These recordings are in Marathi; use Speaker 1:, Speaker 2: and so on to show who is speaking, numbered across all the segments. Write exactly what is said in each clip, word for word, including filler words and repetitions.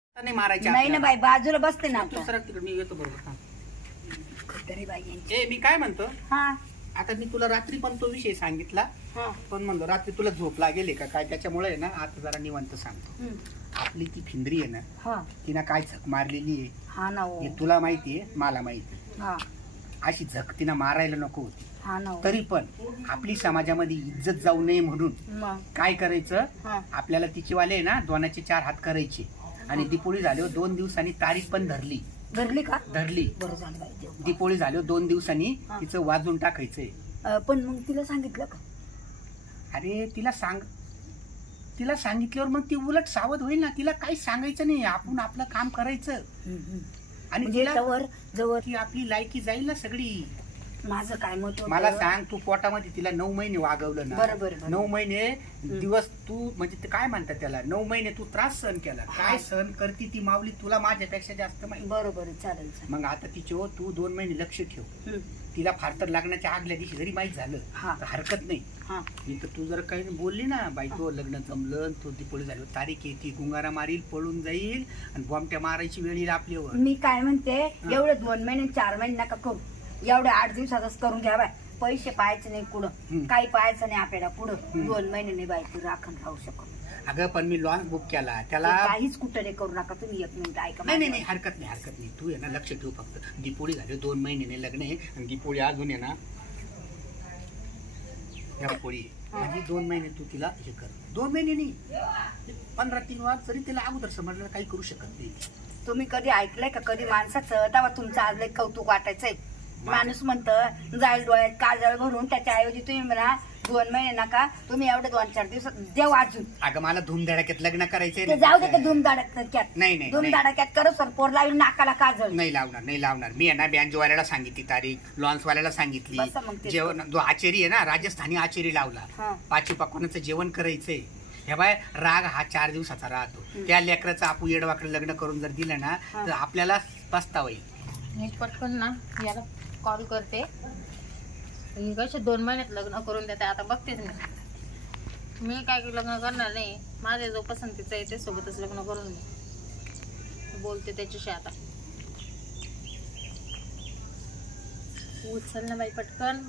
Speaker 1: नाही मारायचे
Speaker 2: नाही ना
Speaker 1: आपल्याला.
Speaker 2: बाई बाजूला बसते ना
Speaker 1: तू
Speaker 2: आता.
Speaker 1: सरक तिकडे, मी येतो बरोबर. हा.
Speaker 2: तरी बाई यांची.
Speaker 1: ए मी काय म्हणतो,
Speaker 2: हा
Speaker 1: आता मी तुला रात्री पण तो विषय सांगितला,
Speaker 2: हा
Speaker 1: पण म्हणलो रात्री तुला झोप लागेल का काय, त्याच्यामुळे आहे ना आता जरा निवांत सांगतो.
Speaker 2: हम्म.
Speaker 1: आपली ती फिंदरी आहे ना,
Speaker 2: हा
Speaker 1: तिनं काय झक मारलेली आहे
Speaker 2: हा ना हो.
Speaker 1: हे तुला माहिती आहे, मला माहिती आहे.
Speaker 2: हा
Speaker 1: अशी झक तिनं मारायला नको होती.
Speaker 2: हा ना हो.
Speaker 1: तरी पण आपली समाजामध्ये इज्जत जाऊ नये म्हणून
Speaker 2: मग
Speaker 1: काय करायचं,
Speaker 2: हा
Speaker 1: आपल्याला तिची वाले आहे ना दोनाचे चार हात करायचे आणि दिपोळी झाल्यावर दोन दिवसांनी तारीख पण धरली
Speaker 2: धरली का?
Speaker 1: धरली
Speaker 2: बरं झालं बाई देव.
Speaker 1: दिपोळी झाल्यावर दोन दिवसांनी
Speaker 2: हा.
Speaker 1: तिचं वाजून टाकायचंय.
Speaker 2: अं, पण मग तिला सांगितलं का?
Speaker 1: अरे तिला सांग, तिला सांगितल्यावर मग ती उलट सावध होईल ना. तिला काहीच सांगायचं नाही, आपण आपलं काम करायचं
Speaker 2: हम्म, हम्म.
Speaker 1: आणि
Speaker 2: म्हणजे
Speaker 1: तिला
Speaker 2: जवळ जवळ
Speaker 1: ती आपली लायकी जाईल ना सगळी.
Speaker 2: माझं काय मत होतं?
Speaker 1: मला सांग, तू पोटामध्ये तिला नऊ महिने वागवलं ना,
Speaker 2: बरं, बरं, बरं.
Speaker 1: नऊ महिने दिवस तू म्हणजे ते काय म्हणतात त्याला, नऊ महिने तू त्रास सहन केला. काय सहन करती ती माऊली तुला माझ्यापेक्षा जास्त माहिती.
Speaker 2: बरोबर आहे, चालेल चालेल.
Speaker 1: मग आता तिच्यावर तू दोन महिने लक्ष ठेव.
Speaker 2: हम्म.
Speaker 1: तिला फार तर लग्नाच्या आगल्या दिवशी जरी माहीत झालं
Speaker 2: हा.
Speaker 1: तर हरकत नाही.
Speaker 2: हा
Speaker 1: मी तर तू जर काही बोलली ना, बाई तो लग्न जमलं, तो दिपोळी झाली, तारीख येते, गुंगारा मारील, पळून जाईल आणि बॉम्बट्या मारायची वेळ येईल आपल्यावर.
Speaker 2: मी काय म्हणते, एवढे दोन महिने चार महिने नका करू, एवढ्या आठ दिवसातच करून घ्या बाय. पैसे पाहायचे नाही
Speaker 1: हम्म.
Speaker 2: कुठं, काही पाहायचं नाही आपल्याला पुढं.
Speaker 1: हम्म.
Speaker 2: दोन महिने नाही बाई तू राखण राहू शकत.
Speaker 1: अगं पण मी लॉन्च बुक केला त्याला.
Speaker 2: काहीच कुठं नाही करू नका तुम्ही. एक मिनिट ऐका
Speaker 1: नाही नाही
Speaker 2: माझं.
Speaker 1: नाही, हरकत नाही हरकत नाही. तू आहे ना लक्ष ठेव फक्त. दिपोळी झाली दोन महिने लग्न आहे आणि दिपोळी अजून आहे ना या पोळी म्हणजे दोन महिने तू तिला हे कर. दोन महिने नाही, पंधरा तीन वार जरी तिला अगोदर समजलं काही करू शकत नाही.
Speaker 2: तुम्ही कधी ऐकलंय का कधी माणसाचं तेव्हा तुमचं आज लय कौतुक वाटायचंय? माणूस म्हणतं जाईल डोळ्यात काजळ भरून, त्याच्या ऐवजी तुम्ही म्हणा दोन महिने नका, तुम्ही एवढे दोन चार दिवसात देव वाजून.
Speaker 1: अगं मला धूमधडाक्यात लग्न करायचंय
Speaker 2: ते
Speaker 1: ना.
Speaker 2: जाऊ दे ते धुमधडाक्यात.
Speaker 1: नाही नाही नाही.
Speaker 2: धुमधडाक्यात करत सर पोर लावून नाकाला काजळ.
Speaker 1: नाही लावणार नाही लावणार. मी आहे ना बँजवाल्याला सांगितली तारीख, लॉन्सवाल्याला सांगितली.
Speaker 2: बसा मग तेच
Speaker 1: जेवण जो आचेरी आहे ना, राजस्थानी आचेरी लावला.
Speaker 2: हा.
Speaker 1: पाचवी पकवानाचं जेवण करायचंय. हे बाय राग हा चार दिवसाचा राहतो. त्या लेकराचं आपू येडवाकडे लग्न करून जर दिलं ना
Speaker 2: हा.
Speaker 1: तर आपल्याला पस्तावा येईल.
Speaker 3: मी पटकन ना याला कॉल करते. मी कसे दोन महिन्यात लग्न करून देते आता बघतेच मी. मी काय लग्न करणार नाही. माझ्या जो पसंतीचा आहे ते सोबतच लग्न करून मी बोलते त्याच्याशी आता. उचल ना बाई पटकन.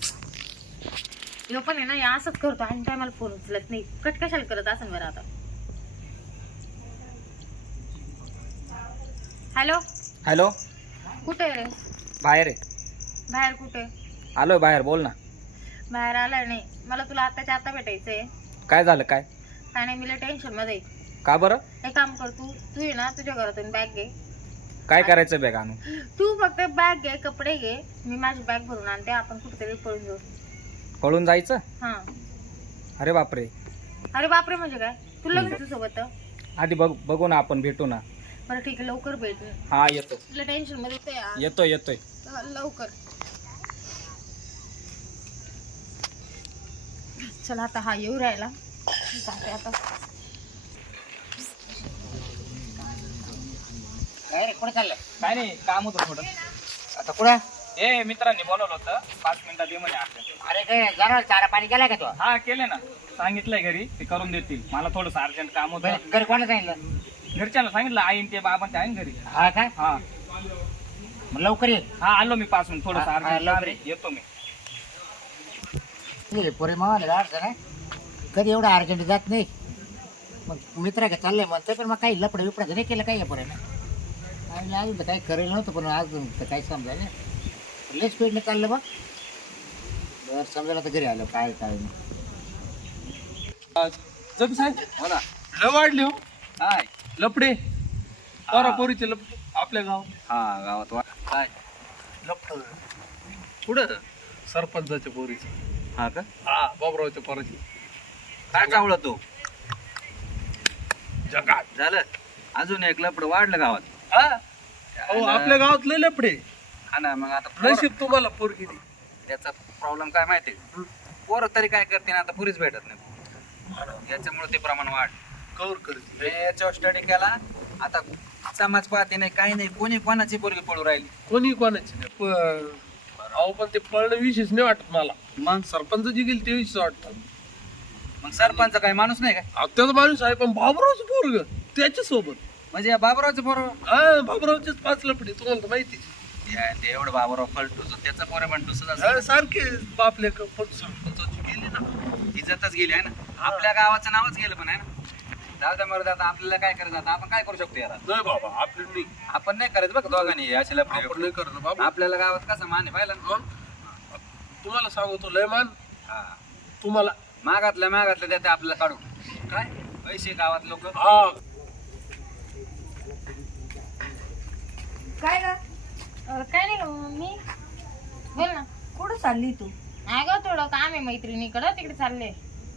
Speaker 3: यो पण आहे ना या असंच करतो आणि काय मला फोन उचलत नाही. कट कशाला करत असं बरं आता. हॅलो
Speaker 4: हॅलो,
Speaker 3: कुठे आहे रे?
Speaker 4: बाहेर आहे.
Speaker 3: बाहेर कुठे?
Speaker 4: आलोय बाहेर, बोल ना.
Speaker 3: बाहेर आलाय नाही. मला तुला आताच्या आता भेटायचंय.
Speaker 4: काय झालं? काय
Speaker 3: काय नाही, मी टेन्शन मध्ये.
Speaker 4: का बरं?
Speaker 3: एक काम कर, तू तू ये ना तुझ्या घरातून बॅग घे.
Speaker 4: काय करायचं बॅग आणून?
Speaker 3: तू फक्त बॅग घे, कपडे घे, मी माझी बॅग भरून आणते. आपण कुठेतरी पळून जाऊ.
Speaker 4: पळून जायचं?
Speaker 3: हा.
Speaker 4: अरे बापरे.
Speaker 3: अरे बापरे म्हणजे काय? तुला लग्न सोबत?
Speaker 4: आधी बघ बघू ना, आपण भेटू ना.
Speaker 3: बरं ठीक आहे, लवकर भेट.
Speaker 4: हा येतो
Speaker 3: तुला टेन्शन मध्ये येते यार.
Speaker 4: येतोय येतोय.
Speaker 3: लवकर चला. आता हा येऊ राहिला. जाते आता.
Speaker 1: काय रे, कुठे चाललं?
Speaker 4: काय नाही, काम होतं थोडं.
Speaker 1: आता कुठं?
Speaker 4: ए मित्रांनी बोलवलं होतं, पाच मिनिटात ये म्हणे आपल्या.
Speaker 1: अरे काय जरा चारा पाणी केलाय का तू?
Speaker 4: हा केले ना, सांगितलंय घरी, ते करून देतील. मला थोडंसं अर्जंट काम होतं.
Speaker 1: घरी कोणा सांगितलं?
Speaker 4: घरच्यांना सांगितलं, आईन ते बाबा ते आहे ना घरी.
Speaker 1: हा का?
Speaker 4: हा
Speaker 1: मग लवकर ये.
Speaker 4: हा आलो मी पाच मिनिट. थोडंसं
Speaker 1: हा, हा,
Speaker 4: अर्जंट
Speaker 1: लवकर
Speaker 4: काम आहे. येतो मी.
Speaker 1: ये पोरे मावाला अडचण आहे, कधी एवढं अर्जंट जात नाही. मग मित्र का चाललंय म्हणतो, पण मग काही लपडं बिपडं नाही केलं काय या पोऱ्यानं. आणि अजून तर काही करेल नव्हतं, पण अजून तर काही समजायला लय स्पीडने चाललं बघ. बरं समजायला तर घरी आलं काय काय नाही.
Speaker 5: जपी साहेब
Speaker 4: हो ना.
Speaker 5: लय वाढले हो
Speaker 4: काय?
Speaker 5: लपडे. पोरापोरीचे लपडे आपल्या गावात.
Speaker 4: हा गावात वा- काय
Speaker 5: लपड
Speaker 4: पुढं?
Speaker 5: सरपंचाच्या पोरीचे.
Speaker 4: हा का?
Speaker 5: हा बाबरावच्या पोराची.
Speaker 4: काय चावलं तू?
Speaker 5: जगात
Speaker 4: झालं अजून एक लपड वाढलं गावात.
Speaker 5: हा अहो आपल्या गावात लय लपडे.
Speaker 4: हा ना, मग आता पोरं-
Speaker 5: नशीब तुम्हाला पोरगी दिली.
Speaker 4: त्याचा प्रॉब्लेम काय माहिती? पोरं तरी काय करते ना, आता पुरीच भेटत नाही. याच्यामुळे ते प्रमाण वाढ.
Speaker 5: कवर करते.
Speaker 4: मी याच्यावर स्टडी केला. आता समाज पाहते नाही, काही नाही, कोणी कोणाची पोरगी पळू राहिली.
Speaker 5: कोणी कोणाची नाही. प- अहो पण ते पळणं विशेष नाही वाटत मला.
Speaker 4: मग
Speaker 5: सरपंच जी गेली ते विशेष वाटत.
Speaker 4: मग सरपंच काही माणूस नाही काय?
Speaker 5: त्याचा माणूस आहे, पण बाबरावचं पोरग त्याच्या सोबत
Speaker 4: म्हणजे या बाबरावचं बरोबर
Speaker 5: हा बाबरावचेच पाच लपडे तुम्हाला तर माहिती
Speaker 4: ते एवढं बाबराव पलटूच त्याचा पोरे पण टुसच
Speaker 5: हा,
Speaker 4: असं
Speaker 5: सारखे बापले पण सरपंचाची गेली ना
Speaker 4: इज्जतच गेली आहे ना आपल्या गावाचं नावच गेलं पण आहे ना जाऊ द्या मरू द्या आता आपल्याला काय करायचं आता आपण काय करू शकतो याला
Speaker 5: नाही बाबा आपली नाही
Speaker 4: आपण नाही करायचं बघ दोघांनी असे
Speaker 5: आपण
Speaker 4: लफडे
Speaker 5: नाही करणार बाबा
Speaker 4: आपल्याला गावात कसं मान आहे पाहिलं ना?
Speaker 5: मग तुम्हाला सांगतो लय मान
Speaker 4: हा
Speaker 5: तुम्हाला
Speaker 4: मागातल्या मागातल्या देते आपल्याला काढू
Speaker 5: काय
Speaker 4: पैसे गावात लोक
Speaker 5: हा
Speaker 2: काय ग
Speaker 3: अं, काय नाही गं, मी बोल ना.
Speaker 2: कुठं चालली तू
Speaker 3: अगं थोडं काम आहे मैत्रिणीकडं तिकडे चालले.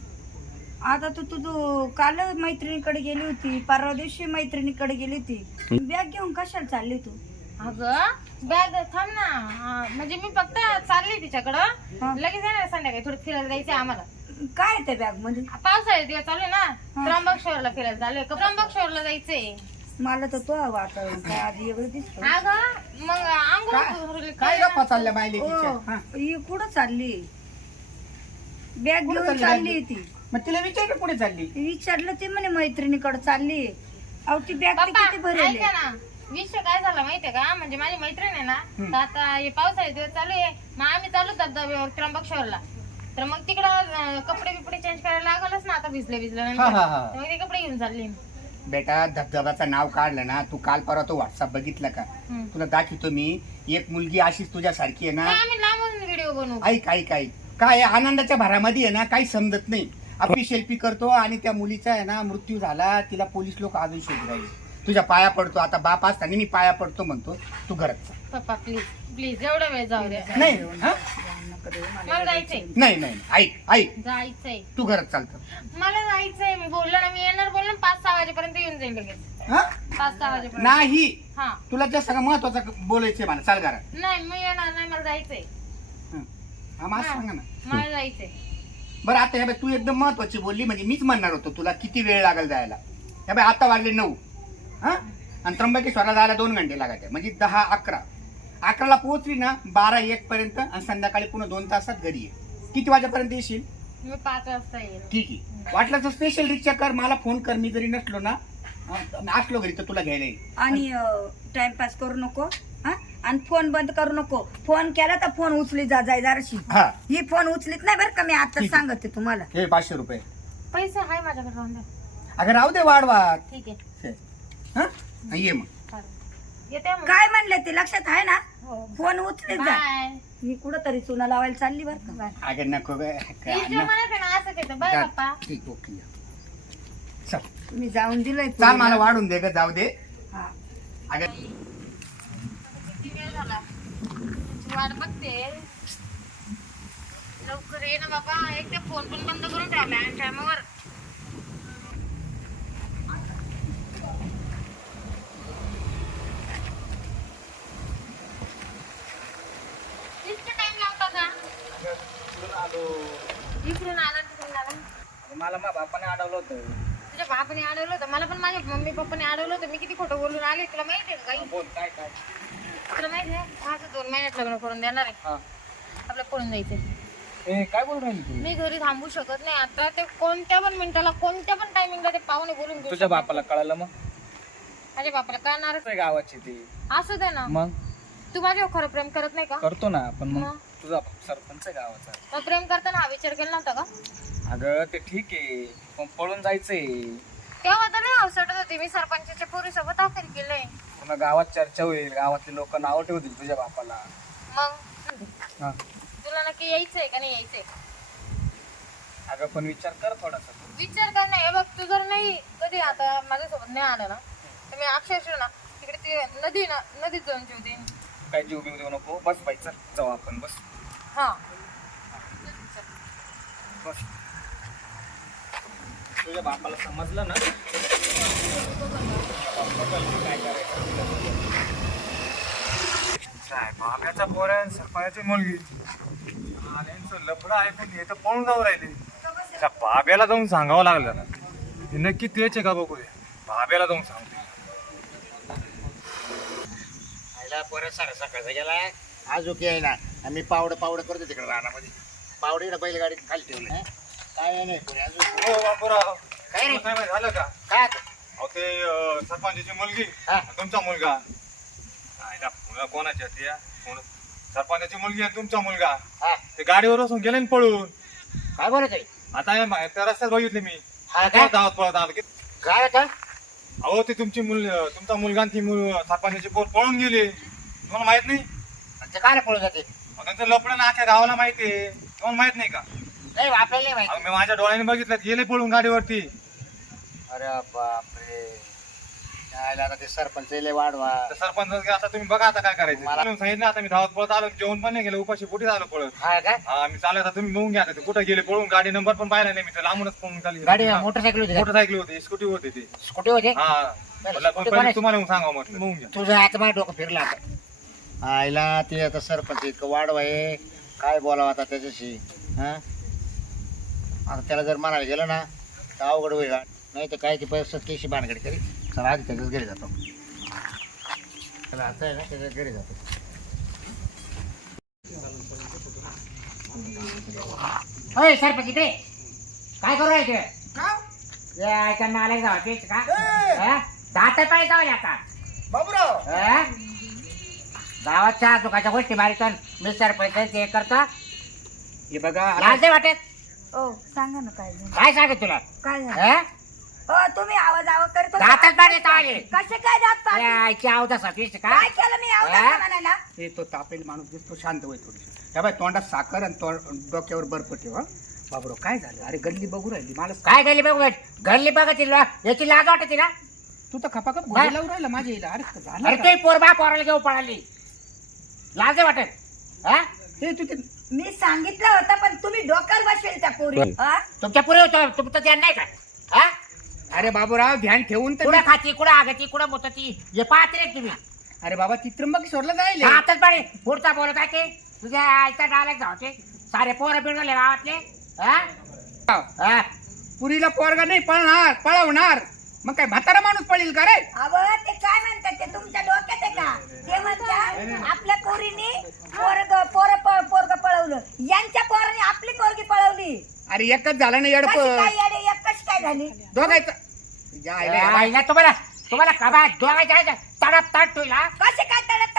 Speaker 2: आता तू तू तू काल मैत्रिणीकडे गेली होती परवा दिवशी मैत्रिणीकडे गेली होती बॅग घेऊन कशाला चालली तू
Speaker 3: अगं बॅग थांब ना. हा, म्हणजे मी फक्त चालली तिच्याकडं
Speaker 2: हा.
Speaker 3: लगेच येणार संध्याकाळी थोडं फिरायला जायचंय आम्हाला.
Speaker 2: काय आहे त्या बॅग मध्ये
Speaker 3: पावसाळे दिवस चालू आहे ना त्र्यंबकेश्वरला फिरायला चालू आहे त्र्यंबकेश्वरला जायचंय.
Speaker 2: मला तर तो वाटत काय आधी वेगळं दिसत
Speaker 3: अगं मग आंघोळ करून
Speaker 1: काय गप्पा चालल्या बायले तिच्या हा.
Speaker 2: ही कुठं चालली बॅग
Speaker 1: कुठं
Speaker 2: घेऊन
Speaker 1: चालली
Speaker 2: चालली ती
Speaker 1: मग तिला विचारलं कुठे चालली
Speaker 2: विचारलं ती म्हणे मैत्रिणीकडे चालली अहो ती बॅग
Speaker 3: पप्पा
Speaker 2: किती भरेल
Speaker 3: ऐका ना विषय काय झाला माहितीये का म्हणजे माझी मैत्रीण आहे ना तर आता हे पावसाळे दिवस चालू आहे मग आम्ही चालू धबधब्यावर त्र्यंबकेश्वरला तर मग तिकडं अं, कपडे बिपडे चेंज करायला लागलच ना आता भिजले भिजले
Speaker 1: हा,
Speaker 3: नंतर
Speaker 1: हा, हा.
Speaker 3: तर मग ते कपडे घेऊन चालले.
Speaker 1: बेटा धबधबाचं नाव काढलं ना तू काल परवा तो व्हॉट्सअप बघितलं का
Speaker 3: हम्म.
Speaker 1: तुला दाखवतो मी एक मुलगी अशीच तुझ्यासारखी आहे ना
Speaker 3: नाही, आम्ही लांबून व्हिडिओ बनवू.
Speaker 1: ऐक ऐक ऐक काय आहे, आनंदाच्या भरामध्ये आहे ना काही समजत नाही आपली सेल्फी करतो आणि त्या मुलीचा आहे ना मृत्यू झाला तिला पोलीस लोक अजून शोध राहिले तुझ्या पाया पडतो आता बाप असताना मी पाया पडतो म्हणतो तू घरात जा.
Speaker 3: पप्पा प्लीज प्लीज एवढा वेळ जाऊ द्या.
Speaker 1: नाही हा?
Speaker 3: मला जायचंय
Speaker 1: नाही नाही ऐक ऐक
Speaker 3: जायचंय
Speaker 1: तू घरात चालतं
Speaker 3: मला जायचंय मी बोललो ना मी येणार बोललो ना पाच सहा वाजेपर्यंत येऊन जाईल लगेच
Speaker 1: हा?
Speaker 3: पाच सहा वाजेपर्यंत.
Speaker 1: नाही
Speaker 3: हा
Speaker 1: तुला जास्त महत्वाचं बोलायचंय मला चाल घरात
Speaker 3: नाही मी येणार नाही मला जायचंय.
Speaker 1: हं. हा माझं सांगा ना
Speaker 3: मला जायचंय.
Speaker 1: बरं आता ह्या बाई तू एकदम महत्वाची बोलली म्हणजे मीच म्हणणार होतो तुला किती वेळ लागेल जायला ह्या बाई आता वाजले नऊ हा आणि त्र्यंबकेश्वरला जायला दोन घंटे लागायचे म्हणजे दहा अकरा अकराला पोहोचली ना बारा एक पर्यंत आणि संध्याकाळी पुन्हा दोन तासात घरी ये किती वाजेपर्यंत येशील
Speaker 3: मी पाच वाजता येईल.
Speaker 1: ठीक आहे वाटलं तर स्पेशल रिक्षा कर मला फोन कर मी जरी नसलो ना अं, असलो घरी तर तुला घ्यायला येईल
Speaker 2: आणि टाइमपास करू नको हा आणि फोन बंद करू नको फोन केला तर फोन उचली जा जाय जराशी
Speaker 1: हा
Speaker 2: ही फोन उचलीत नाही बरं का मी आता
Speaker 1: ठीक आहे.
Speaker 2: सांगते तुम्हाला
Speaker 1: हे पाचशे रुपये
Speaker 3: पैसे आहे माझ्याकडे राहून द्या.
Speaker 1: अगं राहू दे वाढवा
Speaker 3: ठीक आहे
Speaker 1: हा ये मग
Speaker 3: चालेल. येते मग.
Speaker 2: काय म्हणले ते लक्षात आहे ना
Speaker 3: हो.
Speaker 2: फोन उचलीत जा
Speaker 3: बाय.
Speaker 2: मी कुठं तरी चुना लावायला चालली बरं का
Speaker 3: बाय.
Speaker 1: अगं नको ग काय
Speaker 3: इथे
Speaker 1: ना.
Speaker 3: म्हणत आहे ना असंच येतं बाय पप्पा.
Speaker 1: ठीक ओके चल
Speaker 2: मी जाऊन दिलंय
Speaker 1: चाल मला
Speaker 2: पोरीला.
Speaker 1: वाढून दे ग जाऊ दे
Speaker 2: हा.
Speaker 1: अगं
Speaker 3: किती वेळ झाला तुझी वाट बघते लवकर ये ना बाबा एक ते फोन पण बंद करून ठेवला टायमावर. इतका टाइम लावता का इकडून आला तिकडून आला.
Speaker 4: मला माझ्या बापाने अडवलं होतं
Speaker 3: तुझ्या बापाने अडवलं होतं मला पण माझ्या मम्मी पप्पाने अडवलं होतं मी किती खोटं बोलून आले तुला माहिती आहे का काही
Speaker 4: बोल काय काय
Speaker 3: तुला माहिती आहे माझं दोन महिन्यात लग्न करून देणार आहे
Speaker 4: हा
Speaker 3: आपलं पळून जायचंय.
Speaker 4: ए काय बोल राहिली तू
Speaker 3: मी घरी थांबू शकत नाही आता ते कोणत्या पण मिनिटाला कोणत्या पण टायमिंगला ते पाहुणे बोलून घेऊ
Speaker 4: तुझ्या
Speaker 3: शकतात.
Speaker 4: बापाला कळलं मग
Speaker 3: माझ्या बापाला कळणारच
Speaker 4: काय गावाची ती
Speaker 3: असू दे ना
Speaker 4: मग
Speaker 3: तू माझ्यावर खरं प्रेम करत नाही का
Speaker 4: करतो ना पण मग
Speaker 3: मग?
Speaker 4: तुझा सरपंच आहे गावाचा
Speaker 3: मग प्रेम करताना हा विचार केला नव्हता का
Speaker 4: अगं ते ठीक आहे पण पळून जायचंय
Speaker 3: तेव्हा तर नाही अवसटत होती मी सरपंचाच्या पोरीसोबत आखरी केलंय
Speaker 4: पूर्ण गावात चर्चा होईल गावातले लोक नाव ठेवतील तुझ्या बापाला
Speaker 3: मग
Speaker 4: हा
Speaker 3: तुला नक्की यायचंय का नाही यायचंय
Speaker 4: अगं पण विचार कर थोडासा
Speaker 3: विचार कर नाही हे बघ तू जर नाही कधी आता माझ्यासोबत नाही आलं ना तर मी अक्षरशः ना तिकडे ते नदी ना नदीत जाऊन जीव देईन.
Speaker 4: काय जीव बिव देऊ नको बस बाई चल जाऊ आपण बस
Speaker 3: हा
Speaker 4: बस तुझ्या बापाला समजलं ना काय करायचं बाब्याचा पोर आहे सरपंचाची मुलगी यांचं लफडं ऐकून हे तर पळून जाऊ राहिले त्या बाब्याला जाऊन सांगावं लागलं ना हे नक्की तेच आहे का बघू दे बाब्याला जाऊन सांगते
Speaker 1: आईला परत सारा सकाळचा गेला आजोकी आहे ना आम्ही पावडं पावडं करतो तिकडे रानामध्ये पावडीला बैलगाडीत खाली ठेवलं काय नाही पुढे अजून
Speaker 4: हो बापूराव
Speaker 1: काय रे?
Speaker 4: काय माहित झालं का
Speaker 1: काय
Speaker 4: अहो ते अं, सरपंचाची मुलगी
Speaker 1: हा.
Speaker 4: आणि तुमचा मुलगा आईला मुलगा कोणाच्या त्या कोण सरपंचाची मुलगी आणि तुमचा मुलगा
Speaker 1: हा.
Speaker 4: ते गाडीवर बसून गेले ना पळून.
Speaker 1: काय बोलत आहे?
Speaker 4: आता हे मा- त्या रस्त्यात बघितले मी
Speaker 1: हा
Speaker 4: पळत
Speaker 1: का?
Speaker 4: आहोत पळत आहोत की-
Speaker 1: काय आता?
Speaker 4: अहो ते तुमची मुल तुमचा मुलगा आणि ती मुल- सरपंचाची पोर पळून गेली तुम्हाला माहित नाही?
Speaker 1: ते काय पळून जाते?
Speaker 4: अहो, त्यांचं लपडं ना अख्या गावाला माहिती आहे तुम्हाला माहित नाही का?
Speaker 1: नाही आपल्याला नाही माहिती.
Speaker 4: अहो, मी माझ्या डोळ्याने बघितलं गेले पळून गाडीवरती.
Speaker 1: अरे बापरे, काय आता ते सरपंच लय वाढवा.
Speaker 4: तर सरपंच आता तुम्ही बघा आता काय करायचं.
Speaker 1: मला-
Speaker 4: मला सांगितलं आता मी धावत पळत आलो जेवण पण नाही गेलं उपाशी पोटी आलो पळत.
Speaker 1: हा का?
Speaker 4: हा मी चालू आता तुम्ही बघून घ्या आता ते कुठं गेले पळून गाडी नंबर पण पाहिला नाही मी तर लांबूनच पळून चालली
Speaker 1: गाडी मोटरसायकल होती का?
Speaker 4: मोटरसायकल होती स्कूटी होती ती.
Speaker 1: स्कूटी होती?
Speaker 4: हा म्हटलं पण पहिले तुम्हाला येऊन सांगा म्हटलं बघून घ्या.
Speaker 1: तुझं आता माझं डोकं फिरलं आता. आईला ते आता सरपंच इतकं वाढवा आहे, काय बोलावं आता त्याच्याशी. हा आता त्याला जर म्हणायला गेलं ना तर अवघड होईल. नाही तर काय ती पैसे केशी बाणगडी करी. चला आधी त्याच्याच घरी जातो. त्याला आता आहे ना त्याच्याच घरी जातो. होय सरपंच इथे काय करू राहिले ते? याच्या नाला जावा तेच का? हा? दात पाय जाऊ आता
Speaker 6: बाबूराव
Speaker 1: हा? गावात चहा दुखाच्या गोष्टी मारितो मी सरपंच ते करतो.
Speaker 6: हे बघा
Speaker 1: लाज नाही वाटत?
Speaker 2: ओ सांगा ना काय झालं
Speaker 1: काय सांगत तुला?
Speaker 2: काय झालं
Speaker 1: हा?
Speaker 2: ओ तुम्ही आवाज आवाज करत होता.
Speaker 1: दातात पाणी येतं आले.
Speaker 2: कसे काय दात पाणी?
Speaker 1: यायची आवता सापीस का?
Speaker 2: काय केलं मी आवाज
Speaker 1: हा?
Speaker 2: म्हणायला?
Speaker 6: हे तो तापेल माणूस दिसतो शांत होय थोडी. हे बाय तोंडात साखर आणि तोंड डोक्यावर बर्फ ठेव हं. बाबूराव काय झालं? अरे गल्ली बघू राहिली मला सांग.
Speaker 1: काय गेली बघ घरली बघ तिला याची लाज वाटते ना?
Speaker 6: तू तर खपाखप घोडे लावून राहिला माझ्या इला. अरे का झालं
Speaker 1: अरे
Speaker 6: काय?
Speaker 1: ते पोर बा पोराला घेऊन पळाली. लाज नाही वाटत? हा?
Speaker 6: हे तू ते
Speaker 2: मी सांगितलं होतं पण तुम्ही डोक्यावर बसवेल त्या पोरी हा?
Speaker 1: तुमच्या पुढे होतं तुमचं ध्यान नाही का? हा?
Speaker 6: अरे बाबूराव ध्यान ठेवून तर
Speaker 1: कुठं खाती कुठं आगती कुठं मुतती हे पाहते रे तुम्ही.
Speaker 6: अरे बाबा ती त्र्यंबकेश्वरला जायले.
Speaker 1: आताच पाणी पुढचा बोलत आहे ते तुझ्या आईचा डायलेक्ट जावते सारे पोरं बिळवले गावातले. हा? हा?
Speaker 6: पुरीला पोरगा नाही पळणार पळवणार मग काय म्हातारा माणूस पळेल का रे?
Speaker 2: अहो ते काय म्हणतात ते तुमच्या डोक्यात आहे का? ते म्हणतात आपल्या पोरीने पोरग पोर पोरग पळवलं, यांच्या पोराने आपली पोरगी पळवली.
Speaker 6: अरे एकच झालं ना येडप
Speaker 2: कशी काय येडे, एक कशी काय झाली?
Speaker 6: दोघायचं या आईला-
Speaker 1: ए, आईला तुम्हाला तुम्हाला कबा दोघायच्या तडप ताट ठेवला.
Speaker 2: कसे काय तडत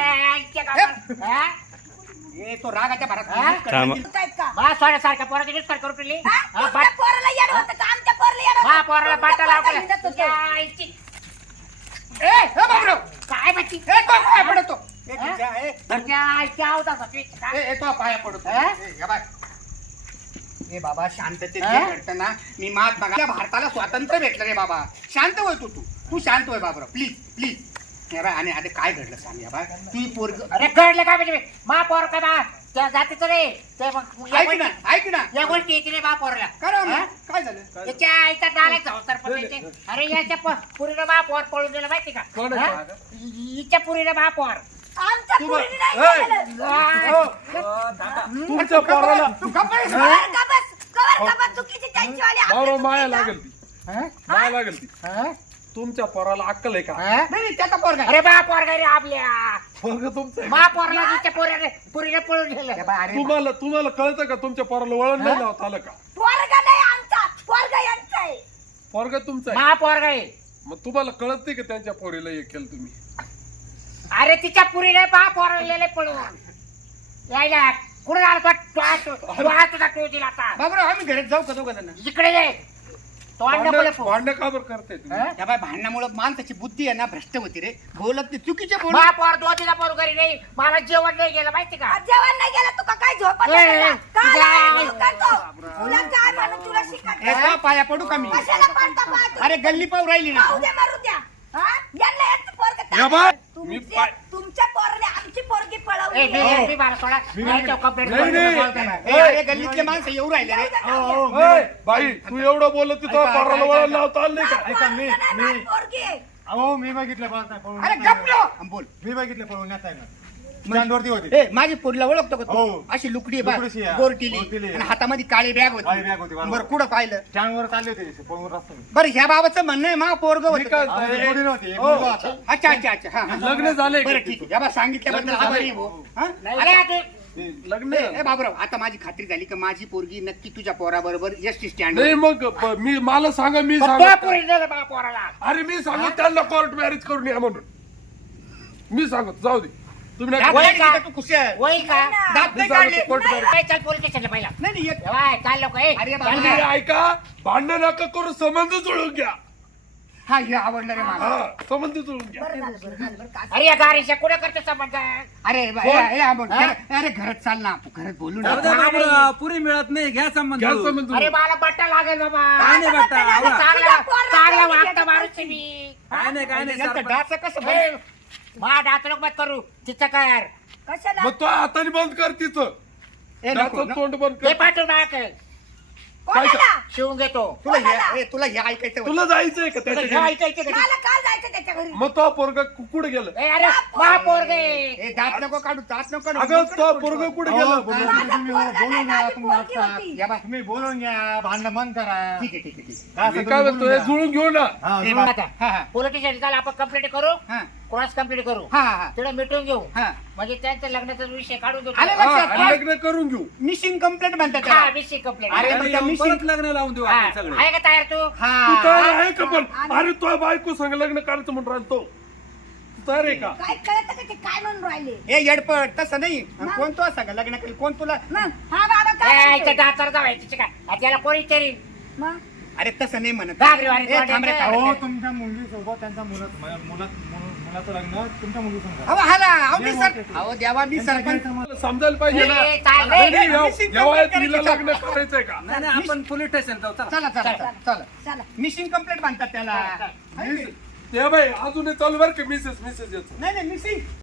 Speaker 6: ए, तो रागाच्या भरात
Speaker 1: हा?
Speaker 2: काय का?
Speaker 1: मा सोन्यासारख्या पोराची नुसतं करून ठेवली.
Speaker 2: हा?
Speaker 1: हा,
Speaker 2: तुमच्या
Speaker 1: बाट-
Speaker 2: पोराला येडं होतं का? आमच्या पोराला येडं
Speaker 1: हा
Speaker 2: होतं?
Speaker 1: पोराला
Speaker 2: तुमच्या
Speaker 1: बाटा
Speaker 2: पोराला
Speaker 1: लावला.
Speaker 2: हिंडत होतं.
Speaker 1: तुझ्या आईची.
Speaker 6: ए, ए, बाबूराव.
Speaker 1: काय माहिती?
Speaker 6: ए, तो पाया पडतो. ए,
Speaker 1: हा?
Speaker 6: तुझ्या- ए,
Speaker 1: तुझ्या आईच्या आवताचा पीठ का?
Speaker 6: ए, ए, तो पाया पडतो.
Speaker 1: हा?
Speaker 6: ए, या बाय. ए बाबा शांततेत
Speaker 1: हा?
Speaker 6: जे घडतं ना मी महात्मा गांधी भारताला स्वातंत्र्य भेटलं रे बाबा. शांत होय तू तू तू शांत होय बाबूराव प्लीज प्लीज. हे बाय आणि आता काय घडलं सांग या बाय. तू पोरग
Speaker 1: अरे कळलं काय म्हणजे मा पोर का बा त्या जातीचं रे ते मग या
Speaker 6: ऐक ना
Speaker 1: गोष्टी-
Speaker 6: ऐक ना
Speaker 1: या गोष्टी येते रे बा पोरला.
Speaker 6: करा
Speaker 1: हा?
Speaker 6: काय झालं?
Speaker 1: याच्या आईचा डायरेक्ट जाऊ तर पण याचे- अरे याच्या प- पुरीला बा पोर पळून दिलं माहिती का? हा? हिच्या पुरीला बा पोर.
Speaker 2: आमच्या
Speaker 5: तू
Speaker 2: पोरीने नाही
Speaker 5: ए!
Speaker 2: केलं.
Speaker 5: तुमच्या पोराला
Speaker 6: तू गप्प बस.
Speaker 2: कवर का बस? कवर का बस? चुकीची त्यांची वाली, आपली
Speaker 5: बाबा
Speaker 2: चुकी
Speaker 5: माया
Speaker 2: का?
Speaker 5: लागेल ती
Speaker 6: हा?
Speaker 5: माया लागेल ती
Speaker 1: हा?
Speaker 5: तुमच्या पोराला अक्कल आहे का?
Speaker 1: हा?
Speaker 6: नाही नाही, त्याचा पोरगा आहे.
Speaker 1: अरे बा पोर रे आपल्या
Speaker 5: पोरग तुमचं आहे.
Speaker 1: मा पोरला तिच्या पोरीने पुरीने पळून
Speaker 6: हे
Speaker 1: दिलं.
Speaker 6: बाय, अरे
Speaker 5: तुम्हाला तुम्हाला कळतं का तुमच्या पोराला वळण नाही लावत आलं का?
Speaker 2: पोरगा नाही आमचा, पोरगा यांचा आहे.
Speaker 5: पोरग तुमचं आहे
Speaker 1: मा पोर गे
Speaker 5: मग तुम्हाला कळत नाही का त्यांच्या पोरीला हे केलं तुम्ही?
Speaker 1: अरे तिच्या पुरीने बा पोरलेले पळून यायला कुठे आला तो तो- तो आज तुझा टोळ दिला आता.
Speaker 6: बाबूराव आम्ही घरात जाऊ का दोघं जण?
Speaker 1: इकडे ये तो अंडा बोले
Speaker 5: भांडण भांडण का बरं करते तुम्ही?
Speaker 1: हा?
Speaker 6: या बाय भांडणामुळे माणसाची बुद्धी आहे ना भ्रष्ट होती रे. बोलत नाही चुकीचे बोल.
Speaker 1: मा पोर दो तिला पोर घरी नाही मला जेवण नाही गेलं माहिती का?
Speaker 2: आज जेवण नाही गेलं तुका काय झोपत
Speaker 1: ए,
Speaker 2: नाही
Speaker 1: ए,
Speaker 2: का? काय
Speaker 1: तुझ्या-
Speaker 2: नाही, तू करतो? तुला काय म्हणून तुला शिकायचं?
Speaker 6: ए, तो पाया पडू का मी?
Speaker 2: कशाला पाडता पाय तू?
Speaker 6: अरे गल्ली पाहू राहिली ना.
Speaker 2: पाहू दे, मारू द्या. हा? यांना यांचं पोरगं
Speaker 5: या बाय,
Speaker 2: तुमचे-
Speaker 5: मी पाय-
Speaker 2: तुमच्या पोराने आमची पोरगी
Speaker 1: ए,
Speaker 2: पळवली
Speaker 1: मी-
Speaker 2: आहे.
Speaker 1: मी मला सोडा नाही तो कंप्लेंट
Speaker 5: नाही, नाही.
Speaker 6: ए, अरे गल्लीतले माणसं येऊ राहिले रे.
Speaker 5: ओय, बाई तू एवढं बोलत तुझ्या
Speaker 6: ऐका,
Speaker 5: पोराला
Speaker 6: ऐका,
Speaker 5: वळण
Speaker 6: ऐका.
Speaker 5: लावता आलं नाही का?
Speaker 4: ऐका मी
Speaker 2: पोरगं नाही,
Speaker 4: मी
Speaker 2: माझी पोरगी आहे.
Speaker 4: अहो मी बघितलं पळत नाही पळून
Speaker 6: अरे
Speaker 4: येत नाही.
Speaker 6: गपलो बोल.
Speaker 4: मी बघितलं पळून येत आहे ना स्टँडवरती होती.
Speaker 6: ए माझी पोरीला ओळखतो का तू?
Speaker 4: हो.
Speaker 6: अशी लुकडी
Speaker 4: लुकडीशी आहे.
Speaker 6: गोरटिली
Speaker 4: गोरटिली.
Speaker 6: आणि हातामध्ये काळी बॅग
Speaker 4: काळी
Speaker 6: होती.
Speaker 4: बॅग होती, बरोबर.
Speaker 6: बरं कुठं पाहिलं?
Speaker 4: स्टँडवर चालली होती पळून रस्ता
Speaker 6: बरं ह्या बाबाचं म्हणणं आहे मा पोरग
Speaker 5: मी काय-
Speaker 4: अहो, ती मुली नव्हती एक
Speaker 5: हो.
Speaker 4: मुलगा होता.
Speaker 6: अच्छा अच्छा अच्छा हा, हा.
Speaker 5: लग्न झालंय का
Speaker 6: बरं ठीक आहे या बा सांगितल्याबद्दल
Speaker 5: लग्न
Speaker 6: आभारी
Speaker 5: झालंय.
Speaker 6: आहे भाऊ. हा?
Speaker 1: अरे तू
Speaker 5: लग्न
Speaker 6: ए ए, बाबूराव आता माझी खात्री झाली की माझी पोरगी नक्की तुझ्या पोराबरोबर एस टी स्टँड
Speaker 5: नाही मग प- मी मला सांगा मी
Speaker 1: पण
Speaker 5: सांगा
Speaker 1: तो पोरी दिलं बा पोराला.
Speaker 5: अरे मी सांगू त्यांना कोर्ट मॅरेज करून या म्हणून मी सांगतो जाऊ दे तुम्ही
Speaker 1: दात
Speaker 5: नका-
Speaker 1: नाही का?
Speaker 6: तू खुश आहे
Speaker 1: होईल का?
Speaker 6: दात नाही
Speaker 5: मी
Speaker 6: काढले
Speaker 5: सांगतो कोर्ट मॅरेज
Speaker 1: काय चाल पोलीस स्टेशनला पहिला.
Speaker 6: नाही नाही एक-
Speaker 1: वाय, चाल लवकर, ए.
Speaker 6: अरे
Speaker 1: चाल
Speaker 6: बाबा.
Speaker 1: ना.
Speaker 5: तुम्ही ऐका भांडण नका करू संबंध जुळून घ्या
Speaker 6: हा हे आवडलं रे मला
Speaker 5: हा संबंध जुळून घ्या
Speaker 2: बरं झालं बरं झालं बरं का
Speaker 1: अरे या गाडीच्या कुठे करते संबंध?
Speaker 6: अरे बा- ए- ए, आंबट, घरात- अरे घरात चाल ना आपण घरात बोलू ना
Speaker 7: जाऊ द्या बाबूराव, पुरी मिळत नाही घ्या संबंध
Speaker 5: घ्या संबंध
Speaker 1: अरे
Speaker 5: जुळून.
Speaker 1: मला बट्टा लागेल बाबा.
Speaker 7: काय नाही बट्टा, आवरा.
Speaker 1: चांगला चांगला वागता माणूस आहे मी.
Speaker 7: काय नाही काय नाही
Speaker 6: यांचं
Speaker 7: सरपंच.
Speaker 6: डाचं कसं
Speaker 1: ए, मा डाच नको मत करू तिचं कर.
Speaker 2: कशाला
Speaker 5: मग तो हाताने बंद कर तिचं
Speaker 6: ए, नको,
Speaker 5: त्याचं
Speaker 6: नको.
Speaker 5: तोंड बंद
Speaker 1: ते
Speaker 5: कर
Speaker 1: पाठवून नाक
Speaker 2: कोणाला
Speaker 1: शिवून घेतो.
Speaker 6: तुला हे ए, तुला हे ऐकायचं होतं.
Speaker 5: तुला जायचंय का
Speaker 1: तुला
Speaker 5: त्याच्या
Speaker 1: घ्या
Speaker 5: घरी?
Speaker 1: ऐकायचं का?
Speaker 2: मला काल जायचं त्याच्या घरी
Speaker 5: मग तो पोरगा कु- कुठे गेलं
Speaker 1: ए, अरे मा पोरगे.
Speaker 6: ए दात नको काढू दात नको काढू
Speaker 5: अगं तो पोरगा कुठे गेला
Speaker 2: माझा पोरगा नाही, माझी पोरगी होती.
Speaker 6: या बा
Speaker 4: तुम्ही बोलून घ्या भांडण बंद करा
Speaker 6: ठीक आहे ठीक आहे ठीक आहे
Speaker 5: मी काय म्हणतोय जुळून घेऊ ना
Speaker 4: हा,
Speaker 6: ए,
Speaker 4: जुळून-
Speaker 6: बा- हा हा
Speaker 1: पोलीस स्टेशन चाल आपण कंप्लीट करू.
Speaker 6: हा
Speaker 1: क्रॉस कंप्लीट करू.
Speaker 6: हा हा
Speaker 1: तिकडे मिटून घेऊ.
Speaker 6: हा
Speaker 1: म्हणजे त्यांच्या लग्नाचा विषय काढून घेऊ.
Speaker 6: आलं
Speaker 5: हा,
Speaker 6: लक्षात?
Speaker 5: आणि लग्न करून घेऊ
Speaker 6: मिसिंग कंप्लेंट म्हणतात
Speaker 1: हा
Speaker 6: त्याला.
Speaker 1: विषय कंप्लीट.
Speaker 6: अरे,
Speaker 7: आणि
Speaker 6: मग त्या
Speaker 7: येऊन
Speaker 6: मिसिंग-
Speaker 7: परत लग्न लावून देऊ आपण सगळे
Speaker 1: आहे का तयार तू?
Speaker 5: तू
Speaker 6: हा
Speaker 5: तयार आहे का पण अरे तो बायको संग लग्न करायचं म्हणून राहिला तो तू तयार आहे का
Speaker 2: काय कळत का ते काय म्हणून राहिले
Speaker 6: ए येडपट तसं नाही आणि कोण तो असा का लग्न केलं कोण तुला
Speaker 2: मग हा बाबा
Speaker 1: ए,
Speaker 2: काय
Speaker 1: इथं
Speaker 2: म्हणतोय?
Speaker 1: दातार जावायची काय आ, त्याला कोणी तरी
Speaker 2: मग
Speaker 6: अरे तसं नाही म्हणत
Speaker 1: घागरी वारी
Speaker 6: ए, थांब रे,
Speaker 1: तोंडाचं.
Speaker 6: थांब.
Speaker 4: हो तुमच्या मुलगी सोबत त्यांच्या मुलात मुलात मुलात- मुलाचं लग्न तुमच्या मुली सांगा
Speaker 6: अहो हाला अहो मी सर अहो देवा मी सरपंच
Speaker 5: मला समजायला पाहिजे ना
Speaker 1: ए, चाल रे.
Speaker 5: नाही, नाही,
Speaker 6: ए,
Speaker 5: या-
Speaker 6: मिसिंग
Speaker 5: या वयात
Speaker 6: कंप्लेंट
Speaker 5: तिला
Speaker 6: करायची.
Speaker 5: लग्न करायचंय का
Speaker 7: नाही नाही आपण पोलीस स्टेशन जाऊ चला
Speaker 6: चला चला चला चला
Speaker 2: चला
Speaker 6: मिसिंग कंप्लेंट म्हणतात त्याला
Speaker 5: ते बाई अजूनही चालू बरं का मिसेस मिसेस याचं
Speaker 6: नाही नाही मिसिंग